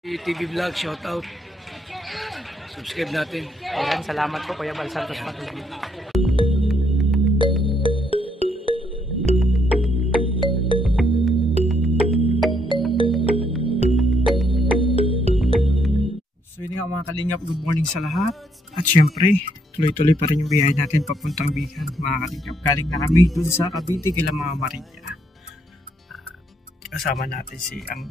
TV Vlog, shout out. Subscribe natin. Ayan, salamat po Kuya Bal Santos Patuloy. So yun nga mga kalingap, good morning sa lahat. At syempre, tuloy-tuloy pa rin yung biyahe natin papuntang Bigan mga kalingap. Galing na kami dun sa Cavite kila Mama Maria. Kasama natin si ang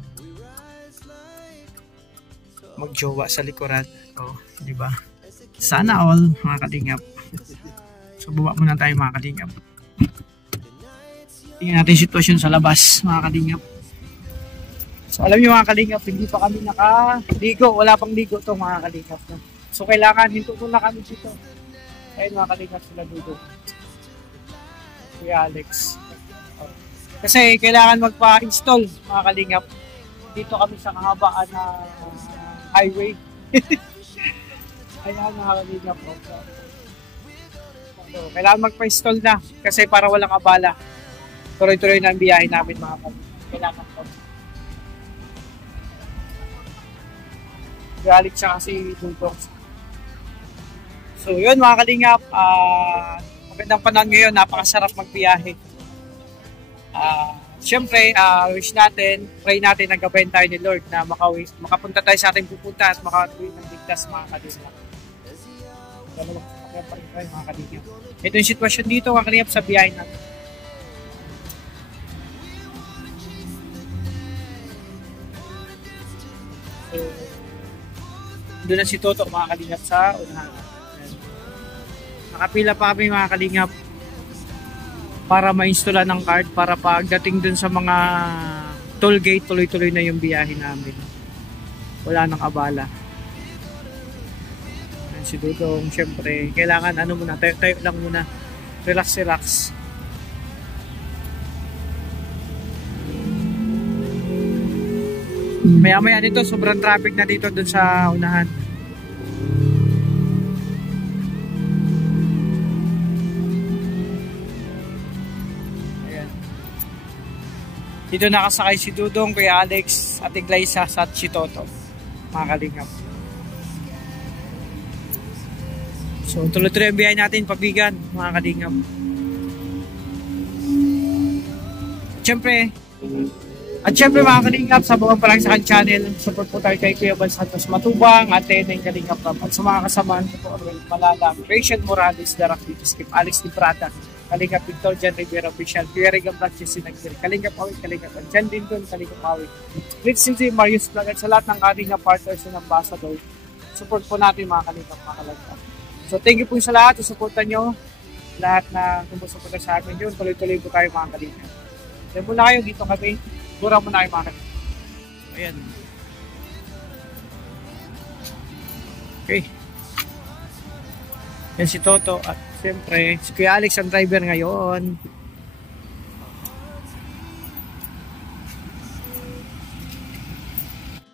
magjowa sa likuran. O, di ba? Sana all mga kalingap. So baba muna tayo mga kalingap. Tingnan natin yung sitwasyon sa labas mga kalingap. So alam niyo mga kalingap, hindi pa kami nakaligo. Wala pang ligo to mga kalingap. So kailangan hinto na kami dito. Ayun mga kalingap sila dito. Kuya Alex. Kasi kailangan magpa-install mga kalingap. Dito kami sa kahabaan na highway. Ayan mga kalingap. So, kailangan magpa-install na kasi para walang abala. Tuloy-tuloy na ang biyahe namin mga kalingap. Kailangan po. Galit siya kasi dito. So yun mga kalingap. Magandang panahon ngayon. Napakasarap magbiyahe. Siyempre, wish natin, pray natin, nagkabayan tayo ni Lord na makapunta tayo sa ating pupunta at makatuloy ng ligtas mga kalingap. Ganun lang pa rin tayo mga kalingap. Ito yung sitwasyon dito mga kalingap sa biyahe natin. So, doon na si Toto mga kalingap sa unahan. Nakapila pa kami mga kalingap para ma-installan ng card para pagdating dun sa mga toll gate, tuloy-tuloy na yung biyahe namin. Wala nang abala. Ayan, si Dudong, syempre, kailangan ano muna, tayo lang muna. Relax. Maya-maya nito, sobrang traffic na dito dun sa unahan. Dito nakasakay si Dudong, Kuya Alex, Ate Glyza, at si Toto. Mga kalingap. So, tuloy-tuloy ang biyahe natin pagbigan, mga kalingap. At syempre mga kalingap, sabawan pa lang sa akin channel. Support po tayo kay Kuya Bal Santos Matubang, Ate Neng Kalingap Ram. At sa mga kasamaan ko po, Orwell Malalang, Rachel Morales, Darak Dito Skip, Alex Librata, Kalingap Victor, Jan Rivera Official, Pierre Rigam Blanches, Sinagdir, Kalingap Awit, Kalingap Jan Dindon, Kalingap Awit, Rich Cindy, Marius Vlog, at sa lahat ng Kalingap partners and ambassador. Support po natin mga Kalingap, mga Kalingap. So thank you po sa lahat, supportan nyo lahat na sumusuporta sa akin yun. Tuloy-tuloy po tayo mga Kalingap. Diyan muna kayo, dito kami. Gura muna kayo mga Kalingap. Ayan. Okay. Yan si Toto at siyempre si Kuya Alex ang driver ngayon.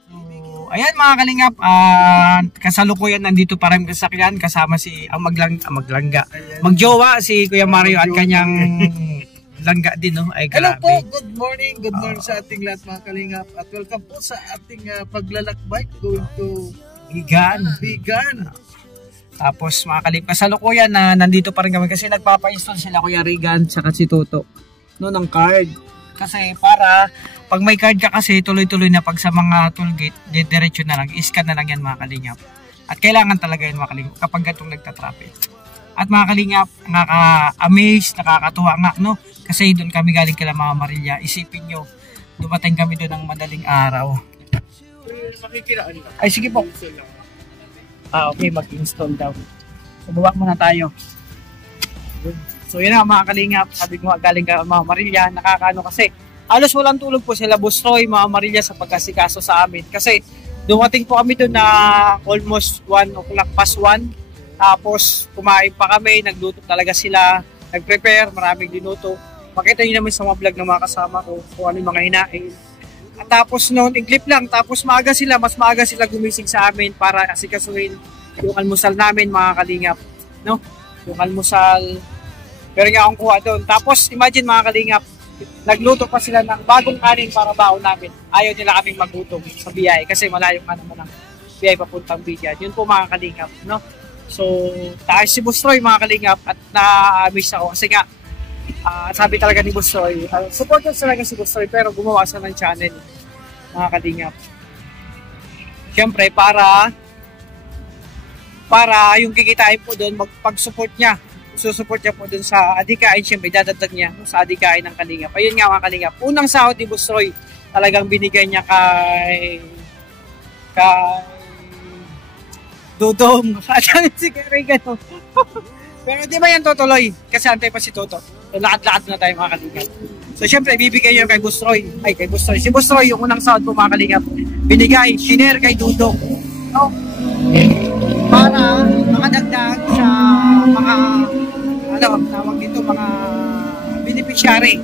So, ayan mga kalingap, kasalukuyan nandito pa rin kasakyan kasama si ang magjowa si Kuya Mario at kanyang langga din, no? Ay, hello grabe. po, good morning sa ating lahat mga kalingap at welcome po sa ating paglalakbay going to Bigan. Tapos mga kalingap, kasalukuyan na nandito pa rin kami kasi nagpapa-install sila Kuya Regan saka si Toto no ng card. Kasi para pag may card ka kasi tuloy-tuloy na pag sa mga toll gate, diretso na lang, i-scan na lang yan mga kalingap. At kailangan talaga yan mga kalingap kapag gatong nagta-traffic. At mga kalingap, nakaka-amaze, nakakatuwa nga no kasi doon kami galing kila Mama Maria. Isipin nyo, dumating kami doon ng madaling araw. Ay sige po. Okay, mag-install daw. So, baba muna tayo. So, yun na mga kalingap. Sabi ko galing ka Mama Maria, nakakaano kasi. Alos walang tulog po sila, Busroy, Mama Maria sa pagkasikaso sa amin. Kasi, dumating po kami doon na almost 1 o'clock past 1. Tapos, kumain pa kami, nagluto talaga sila, nag-prepare, maraming dinuto. Makita nyo naman sa mga vlog ng mga kasama ko, kung ano yung mga hinain. At tapos noon, iglip lang. Tapos mas maaga sila gumising sa amin para asikasuhin yung almusal namin mga kalingap. No? Yung almusal. Pero nga akong kuha doon. Tapos imagine mga kalingap, nagluto pa sila ng bagong kanin para baon namin. Ayaw nila kaming magutom sa biyay kasi malayo nga naman ang biyay papuntang Bigan. Yun po mga kalingap, no? So, tayo si Bustroy mga kalingap at na-miss ako kasi nga sabi talaga ni Bustroy, supporter talaga si Bustroy pero gumawa siya ng channel mga kalingap. Siyempre para yung kikitain po doon pag-support niya. Susupport niya po doon sa adikain, siyempre dadagdag niya sa adikain ng kalingap. Ayun nga mga kalingap. Unang sahod ni Bustroy talagang binigay niya kay Dudong. Si Regan. Pero di ba yan tutuloy? Kasi antay pa si Toto. So, lakad-lakad na tayo mga kalingap. So siyempre ibibigay niya kay Bustroy. Kay Bustroy. Si Bustroy yung unang sahod po mga kalingap. Binigay, shiner kay Dudong. No? Para makadagdag sa mga tawag dito, mga beneficiary.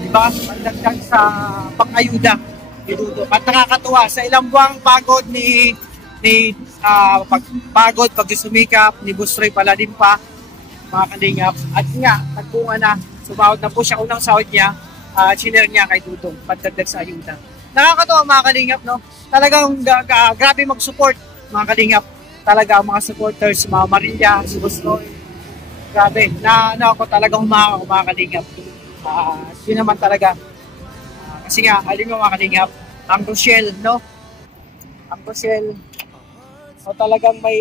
Diba? Makadagdag sa pang-ayuda ni Dudong. At nakakatuwa sa ilang buwang pagod pagpagod, pagsusumikap ni Bustroy pala din pa mga kalingap. At nga, nagbunga na, sumahod na po siya unang sahod niya, shiner niya kay Dudong, pagdagdag sa ayuda. Nakakatuwa mga kalingap, no? Talagang grabe mag-support mga kalingap. Talaga ang mga supporters, mga Maria, si Bustroy. Grabe, ako talagang mga kalingap. Yun naman talaga. Kasi nga, alin mo mga kalingap, ang Rochelle, no? Ang Rochelle, so talagang may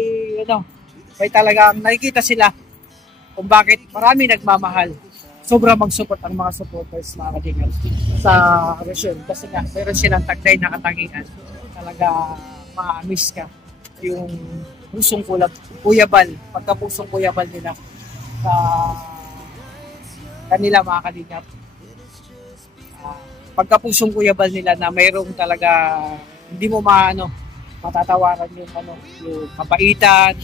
talagang nakikita sila kung bakit marami nagmamahal. Sobra mag-support ang mga supporters mga kalingap sa Rochelle. Kasi nga, mayroon silang taglay na katangian. Talaga ma-miss ka yung pusong kuyabal, pagkapusong kuyabal nila sa kanila mga kalingap. Pagkapusong kuyabal nila na mayroong talaga hindi mo matatawaran yung yung kabaitan,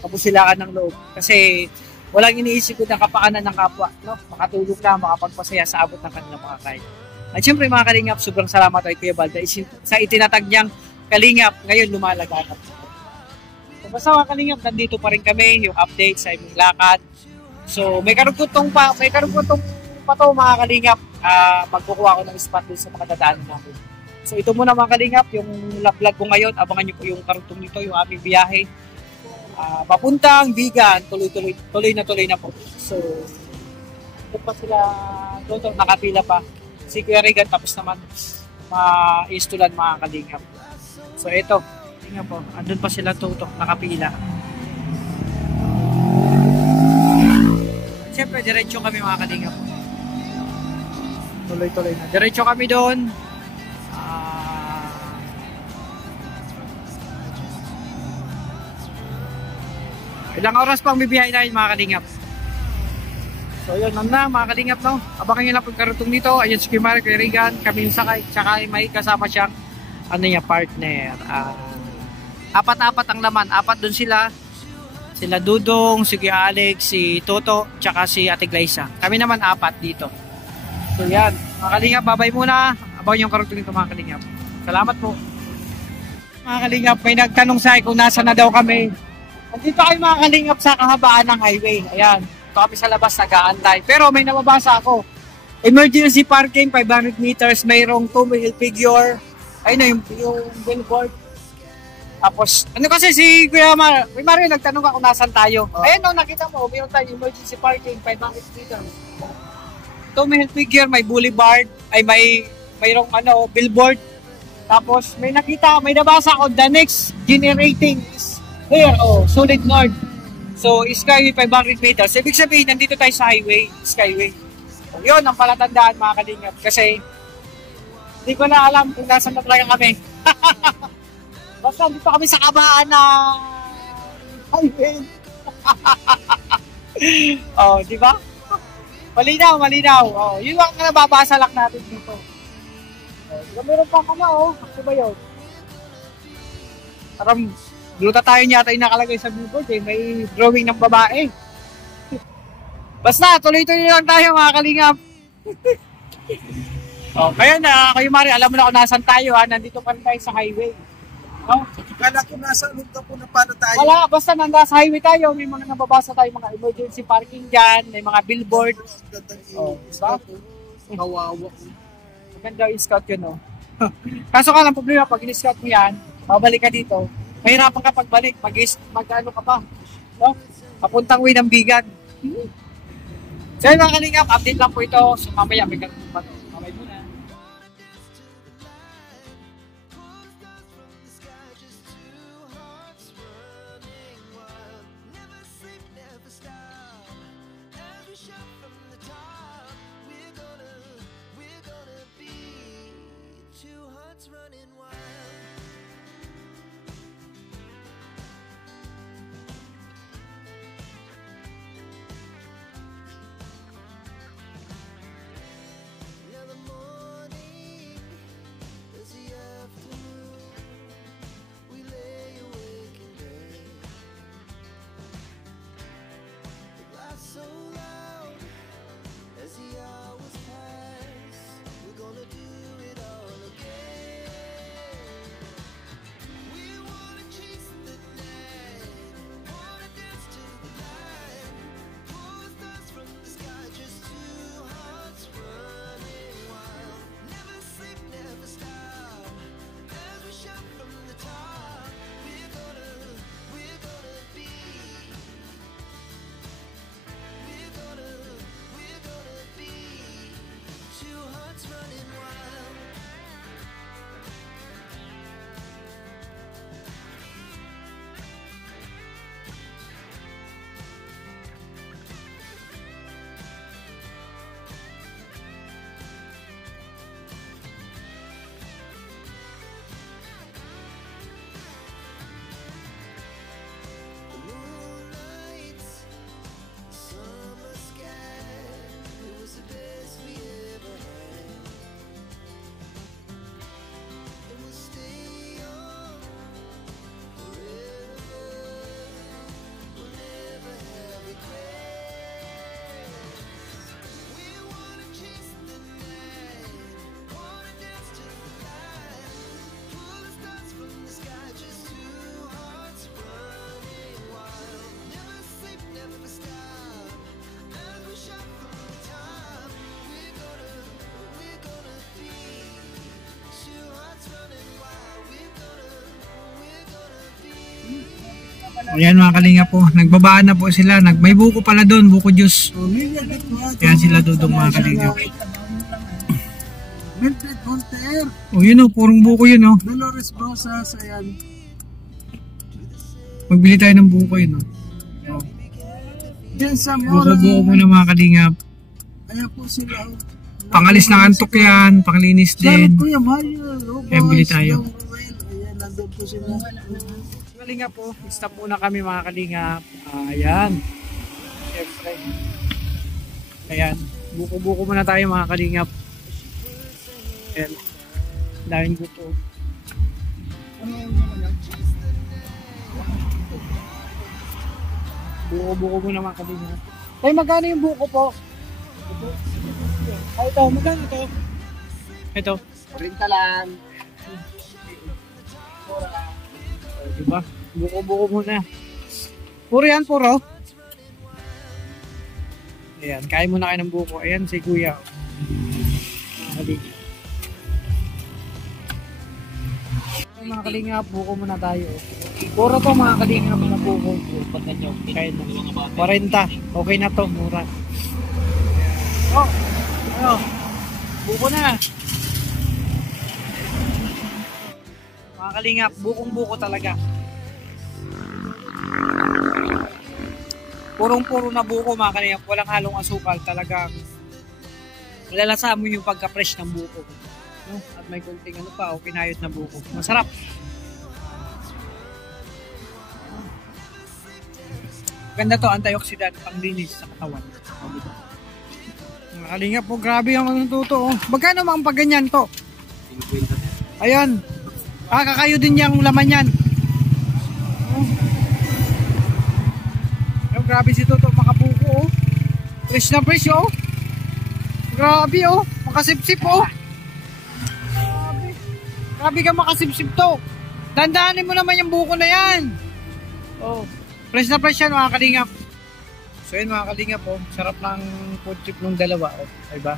kapusilaan ng loob. Kasi walang iniisip ko ng kapakanan ng kapwa, no? Makatulog na, makapagpasaya sa abot ng kanilang mga kain. At syempre mga kalingap, sobrang salamat kay Kuya Bal sa itinatag niyang kalingap, ngayon lumalaganap. So basta mga kalingap, nandito pa rin kami, yung update sa imong lakad. So may karugtong pa to mga kalingap, magkukuha ko ng spot dun sa mga dadaanan namin. So ito muna mga kalingap, yung vlog ko ngayon, abangan nyo po yung karugtong nito, yung aming biyahe. Papuntang Bigan, tuloy na po. So ito pa sila, doon nakapila pa. Si Kuya Regan, tapos naman ma-instalan mga kalingap. So ito, tingnan po, andun pa sila tutok, nakapila. Siyempre, diretso kami mga kalingap. Tuloy na. Diretso kami doon. Ilang oras pang bibiyahin natin mga kalingap. So yun na mga kalingap, no? Abangan nyo lang pagkarutong nito. Ayun si Kimari, Kuya Regan, kami yung sakay. Tsaka may kasama siyang partner. Apat ang laman. Apat dun sila. Sila Dudong, si Kuya Alex, si Toto, tsaka si Ate Glyza. Kami naman apat dito. So yan, mga kalingap, babay muna. Abangan yung karutong nito mga kalingap. Salamat po. Mga kalingap, may nagtanong sa akin kung nasa na daw kami. Nandito kayo mga kalingap sa kahabaan ng highway. Ayan, ito kami sa labas nag-aantay. Pero may nababasa ako. Emergency parking, 500 meters, mayroong 2 mil figure. Ayun na yung billboard. Tapos, kasi si Kuya Mario nagtanong ako nasan tayo. Oh. Ayun nakita mo, mayroon tayo emergency parking, 500 meters. 2 mil figure, may boulevard, ay mayroong billboard. Tapos, may nabasa ako, the next generating is here, Solid North. So, Skyway 500 meters. Ibig sabihin, nandito tayo sa highway, Skyway. So, yun ang palatandaan mga kalingap. Kasi, hindi ko na alam kung nasan na talaga kami. Basta dito kami sa kabaan na highway. Di ba? Malinaw. Yun ang nababasa lang natin dito. Meron pa ano ba yun? Parang gluta tayo yata yung nakalagay sa billboard may drawing ng babae. Basta, tuloy-tuloy lang tayo mga kalingap. Kaya na, kayo Mari, alam mo na kung nasan tayo nandito pa rin tayo sa highway. Kala ko nasa loob ka po na paano tayo. Wala, basta nasa highway tayo, may mga nababasa tayo, mga emergency parking dyan, may mga billboard. Diba? Kawawa. Maganda yung scout yun, no? Kaso ka lang problema, pag in-scout mo yan, babalik ka dito, mahirapan ka pagbalik, mag-ano ka pa, no? Papuntang way ng Bigan. So yun mga kalingap, update lang po ito. So mamaya may gagawin pa ito. Mamay muna. Ayan mga kalinga po, nagbabaan na po sila. May buko pala doon, buko juice. Ayan sila dudong mga kalinga. Mildred Monter. O yun o, purong buko yun o. Dolores Rosas, ayan. Magbili tayo ng buko yun o. Diyan sa mall. Buko muna mga kalinga. Ayan po sila. Pangalis ng antok yan, panglinis din. Kuya Mario. Ayan, bili tayo. Ayan, nandun po sila. Kalinga po, stop muna kami mga kalinga. Ayan. Siyempre. Ayan. Buko-buko muna tayo mga kalingap. Ayan. Dahil buko. Buko-buko muna mga kalingap. Ay, magkano yung buko po? Ay, ito. Magkano ito? Ito. 30 lang. Diba? Buko-buko muna. Puro yan, puro. Ayan, kain muna kayo ng buko. Ayan, si Kuya. Mga kalinga. Mga kalinga, buko muna tayo. Puro to mga kalinga mga buko. Kain na. 40. Okay na to, mura. Oh, ano? Buko na. Mga kalingap, bukong-buko talaga. Purong-puro na buko mga kalingap, walang halong asukal, talagang malalasa mo yung pagka-fresh ng buko. No? At may kunting ano pa, o kinayot na buko. Masarap. Ganda to, antioxidant, panglinis sa katawan. Mga kalingap po, grabe ang natuto. Magkano mga pag ganyan to? Ayan. Kakayo din yung laman yan. Oh, grabe si Toto, makabuko oh. Fresh na fresh oh. Grabe oh, makasipsip oh. Grabe ka makasipsip to. Dandanin mo naman yung buko na yan. Oh, fresh na fresh yan mga kalingap. So yun mga kalingap oh, sarap ng food trip ng dalawa oh, diba?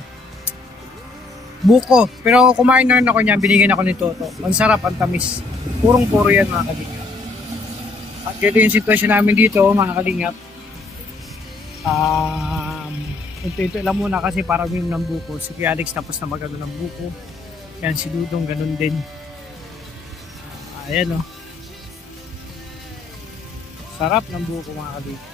Buko. Pero kumain na rin ako niyan, binigyan ako ni Toto. Ang sarap, ang tamis. Purong-puro yan mga kalingap. At ganito yung sitwasyon namin dito mga kalingap. Ito lang muna kasi para uminom ng buko. Si Kuya Alex tapos na magano ng buko. Yan si Dudong ganun din. Ayan o. Sarap ng buko mga kalingap.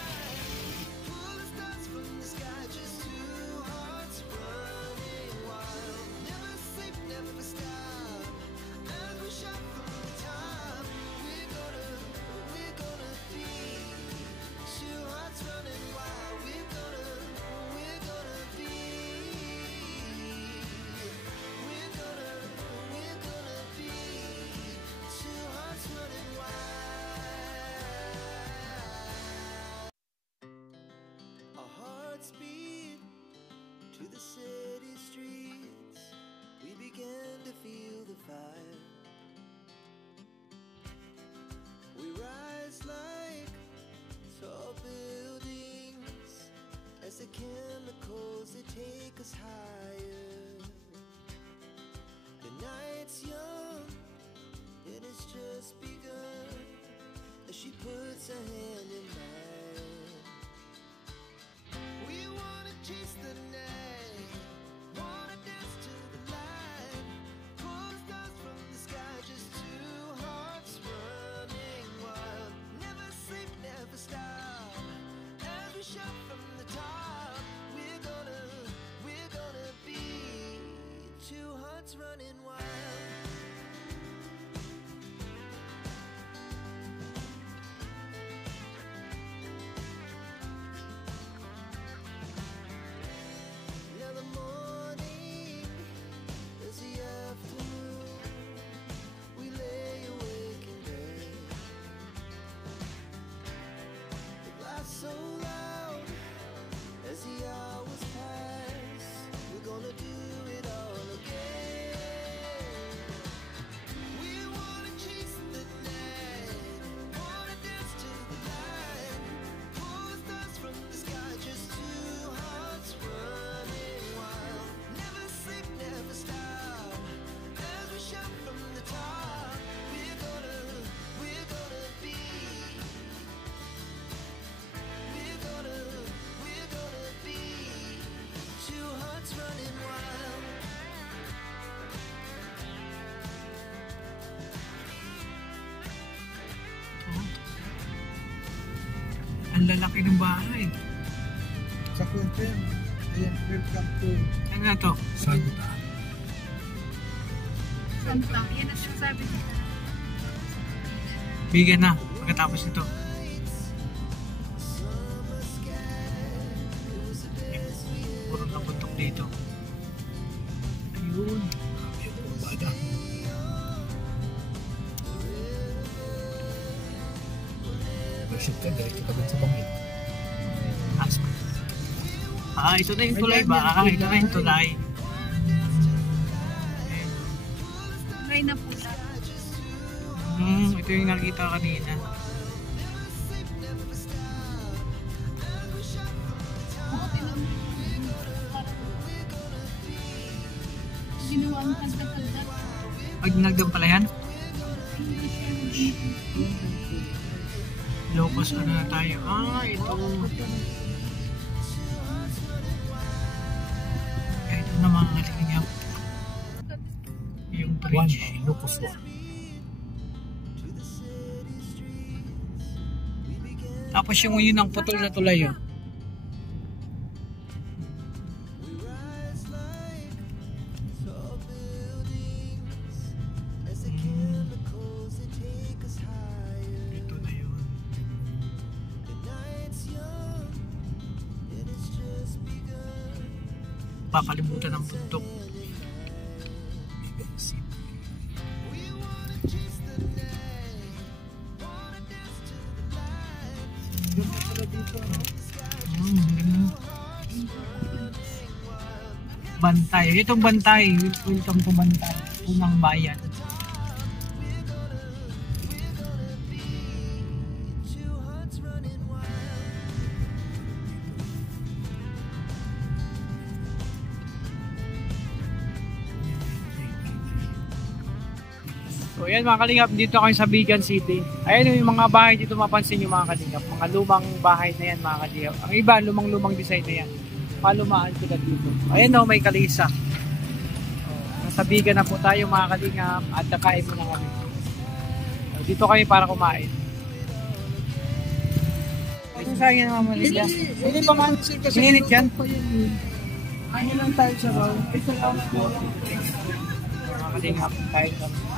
Speed to the city streets, we began to feel the fire. We rise like tall buildings as the chemicals they take us higher. The night's young, it has just begun as she puts her hand in mine. We wanna chase the night, wanna dance to the light, pull the stars from the sky, just two hearts running wild. Never sleep, never stop, as we shout from the top. We're gonna be two hearts running wild. So loud as the hours pass, we're gonna do it all again. We wanna chase the night, wanna dance to the light, pull the stars from the sky, just two hearts running wild. Never sleep, never stop, as we shout from the top. We're gonna be. We're gonna be two hearts running wild. Ang lalaki ng bahay. Sa kwento yan. Ayan, welcome to Ano na to? Saguta. Santa, yan ang sinasabi nila. Bigan na pagkatapos nito. Puro na puntok dito. Ayun. Yung kurbada. Worship ka, diretso ka dun sa bangit. Ito na yung tulay ba? Ito na yung tulay. May na pula. Ito yung nakita kanina. Buti naman. Ginawa ang kanta-kanta. Pag nagdang pala yan, locos ano na tayo. Ito. Ito na mga kalingap. Yung bridge. Locos 1. Tapos yung yun ang putol na tulay yun. Ito na yun. Papalibutan ng bundok. Bantay. Itong Bantay. Welcome to Bantay. Unang bayan. So yan mga kalingap, dito kami sa Bigan City. Ayan yung mga bahay dito mapansin yung mga kalingap. Mga lumang bahay na yan mga kalingap. Ang iba, lumang design na yan. Palumaan ko na dito. Ayan o, may kalisa. Nasa Bigan na po tayo mga kalingap at nakain mo na kami. So, dito kami para kumain. Ay, sayang yan mga Malia. Hindi pa man, sininit yan. Ano lang tayo sa baw? Ito lang po. Mga kalingap, kain kami.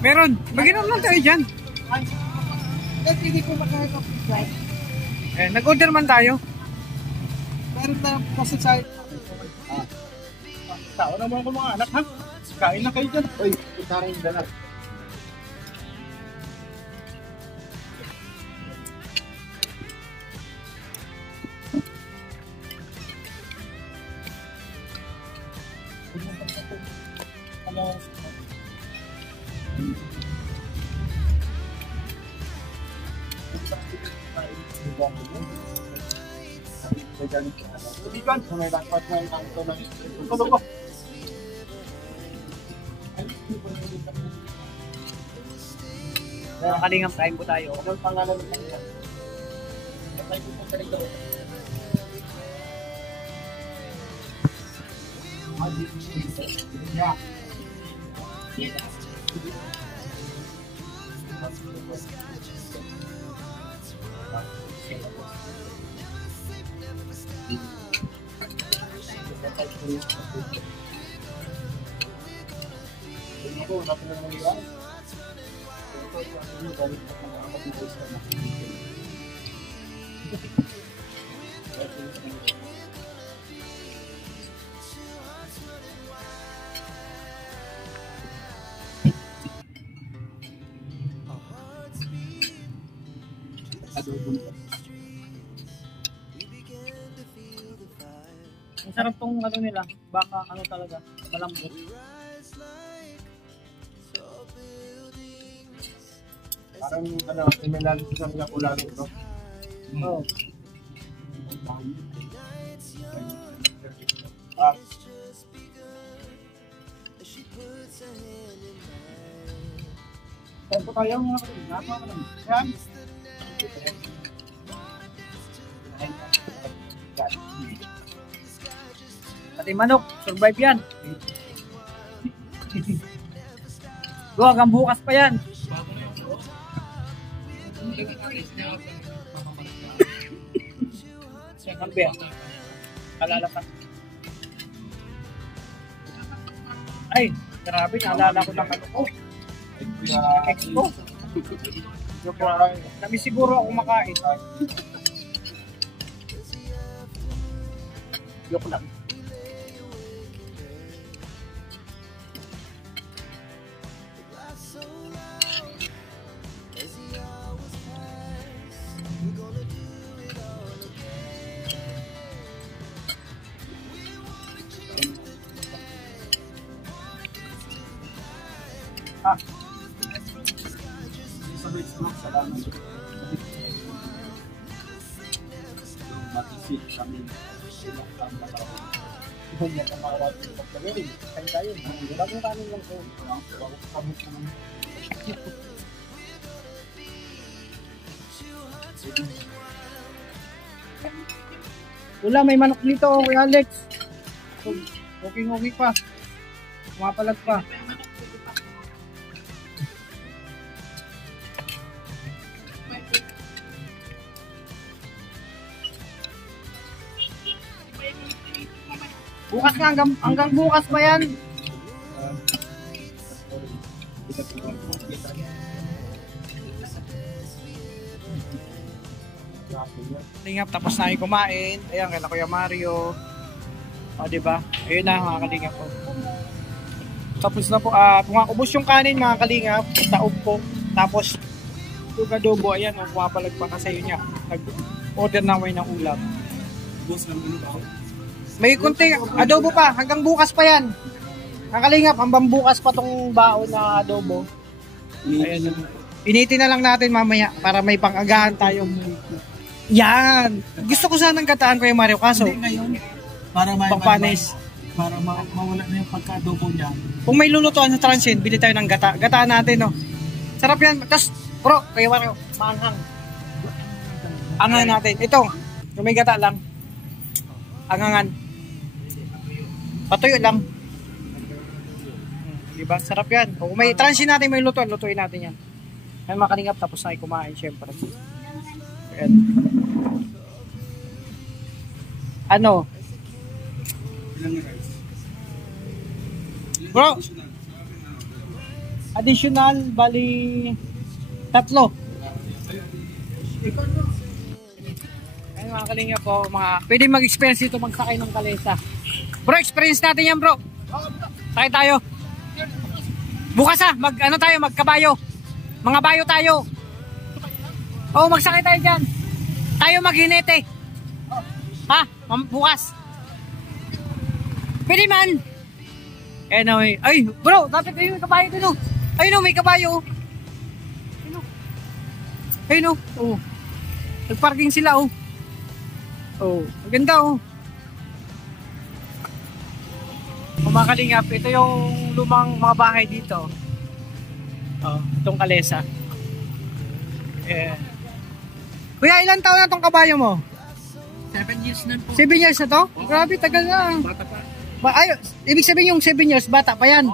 Meron, maginom lang tayo dyan. Hindi ko makakapit. Nag-order man tayo. Meron na kasi sa Tao naman ako mga anak, ha? Kain na kayo dyan. Uy, kita rin dalag. Bigan, may dapat na ang ito ng tulog ko. Mga kalingap, kain po tayo. Anong pangalan ng kanila? Patay ko po sa ito. Yeah. Ang sarap tong ano nila, baka ano talaga, malambot. Parang ano, may lalim sa mga ulalo ito. Oo. Ah, Saan po tayo mga kalingap? yan. Pati manok, survive yan. Go, hanggang bukas pa yan. Ang beer. Kalalasan. Ay, grabe, naalala ko ng ano ko. Expo. Kami siguro ako makain. Joke lang. Ah. Matisit kami. Sinaktan na tao. Kung nakamawat yung pagkagawin, kain tayo. Bagong kanin lang ko. Kami ko naman. Wala, may manok dito, Kuya Alex. Okay pa. Pumapalag pa. Bukas na, hanggang bukas pa yan. Kalingap, tapos na yung kumain. Ayan, kaya Kuya Mario. O, diba? Ayun na, mga kalingap po. Tapos na po, ubos yung kanin, mga kalingap. Taob po. Tapos, yung adobo, ayan, pumapalag pa kasi yun niya. Nag-order na may ng ulam. May kunti, adobo pa. Hanggang bukas pa yan. Mga kalingap, hanggang bukas pa tong baon na adobo. Ayan. Initin na lang natin mamaya para may pang-agahan tayong yan. Gusto ko sanang kataan, Kuya Mario, kaso para may pangpanis. para mawala na yung pagka-adobo niya. Kung may lulutuan sa Transient, bili tayo ng gata. Gataan natin, no? Sarap yan. Tapos, bro, kayo ba maanghang? Angan natin. Ito, yung may gata lang. Angangan. Patuyo lang. Diba? Sarap yan. Kung may Transient natin, may lutuan, lutuin natin yan. Ay makalingap, tapos na kumain, syempre. Ayan. Ano? Bro, additional, bali, 3. Ayun mga kalinga po, pwede mag-experience dito magsakay ng kalesa. Bro, experience natin yan bro. Sakay tayo. Bukas magkabayo. Mga bayo tayo. Oo, magsakay tayo dyan. Tayo maghinete. Ha? Bukas. Pwede man. Anyway. Ay, bro, dapat kayo may kabayo dito. Ayun o, may kabayo. Ayun o. Oh. Nagparking sila o. Oh, maganda o. Kumakalingap, ito yung lumang mga bahay dito. Oh, itong kalesa. Yeah. Kuya, ilang taon na itong kabayo mo? 7 years na po. 7 years na to? Grabe, tagal na. Bata pa. Ay, ibig sabihin yung 7 years, bata pa yan.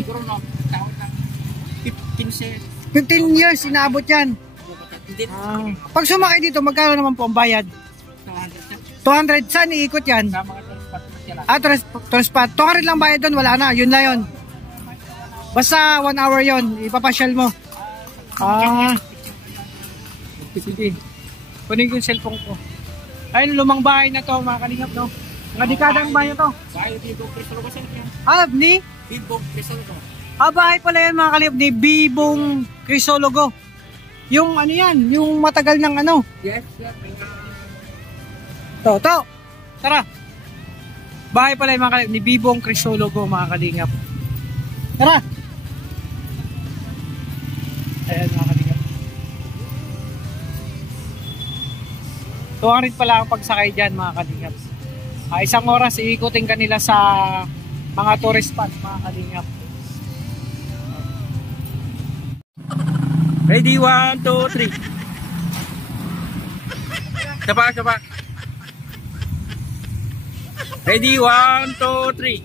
Siguro no, taon lang. 15 years, inaabot yan. Pag sumakay dito, magkano naman po ang bayad? 200. Saan iikot yan? sa mga transport na sila. Transport. 200 lang bayad doon, wala na. Yun na yun. Basta 1 hour yun, ipapasyal mo. Sige. Kunin ko yung cellphone ko. Ayun, lumang bahay na to, mga kalingap, no? Mga dekadang bahay na to. Bahay Bibong Crisologo sa yan. Ni? Bibong Crisologo. Bahay pala yan, mga kalingap, ni Bibong Crisologo. Yung ano yan, yung matagal ng ano. Yes, sir. To. Tara. Bahay pala yung mga kalingap, ni Bibong Crisologo, mga kalingap. Tara. Ayan, mga kalingap. 200 pala ang pagsakay dyan, mga kalingap. 1 oras, iikutin kanila sa mga tourist spot, mga kalingap. Ready, 1, 2, 3. Sapa. Ready, 1, 2, 3.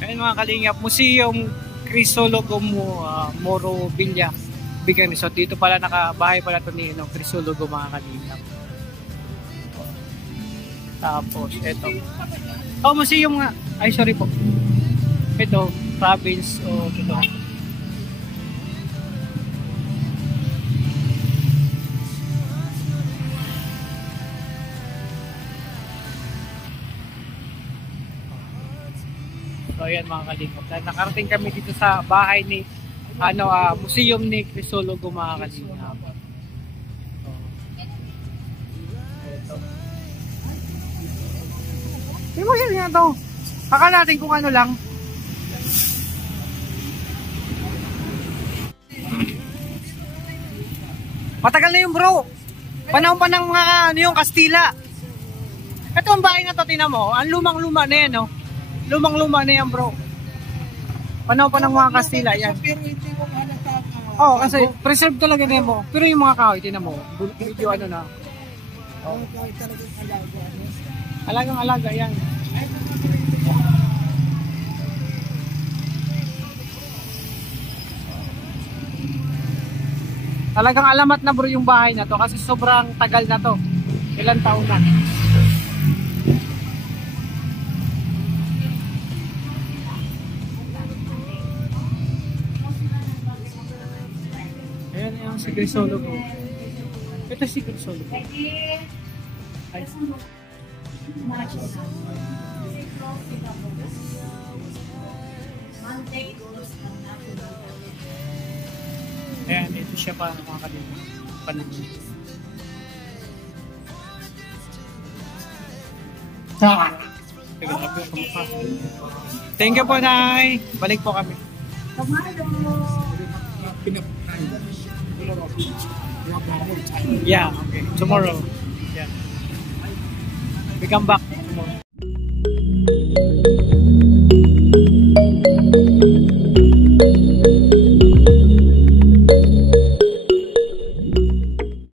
Ayun mga kalingap, Museum Crisologo Moro Villa, Bigan Resort. Dito pala nakabahay pala ito ni Crisologo, mga kalingap. Tapos ito. Oh, museum nga. Ay, sorry po. Ito, province o ito. So ayan mga kalingap. Nakarating kami dito sa bahay ni museum ni Crisologo, mga kalingap. Ito. Hindi mo siya nga to. Akala natin kung ano lang. Matagal na yung bro. Panahon pa ng mga yung Kastila. Ito ang bahay na to, tinan mo. Ang lumang-luma na yan, no? Lumang-luma na yan, bro. Panahon pa ng mga Kastila, yan. Pero hindi mo halata. Oo, kasi preserve talaga na mo. Pero yung mga kahoy, tinan mo. Medyo ano na. Talagang alaga. Alagang-alaga, yan. Talagang alamat na bro yung bahay na to kasi sobrang tagal na to. Ilang taon na. Ayan yung si Crisologo. Ito si Crisologo. Ay. Ayan, ito siya pa mga kalingap. Thank you po, Nay. Balik po kami. Yeah, okay. Tomorrow. Yeah. We come back.